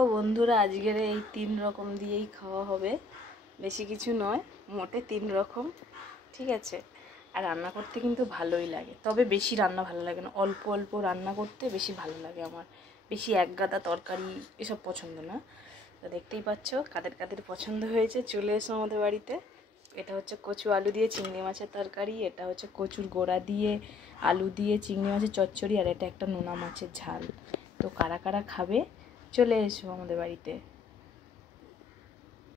তো বন্ধুরা আজকের এই 3 রকম দিয়েই খাওয়া হবে, বেশি কিছু নয়, মোটে 3 রকম। ঠিক আছে। আর রান্না করতে কিন্তু ভালোই লাগে, তবে বেশি রান্না ভালো লাগে না, অল্প অল্প রান্না করতে বেশি ভালো লাগে আমার। বেশি একগাদা তরকারি এসব পছন্দ না। তো দেখতেই পাচ্ছ কাদের কাদের পছন্দ হয়েছে, চলে এসো আমাদের বাড়িতে। এটা হচ্ছে কচু আলু দিয়ে চিংড়ি মাছের তরকারি, এটা হচ্ছে কচুর গোড়া দিয়ে আলু দিয়ে চিংড়ি মাছের চচ্চড়ি, আর এটা একটা নোনা মাছের ঝাল। তো কারা কারা খাবে চলে এসো আমাদের বাড়িতে।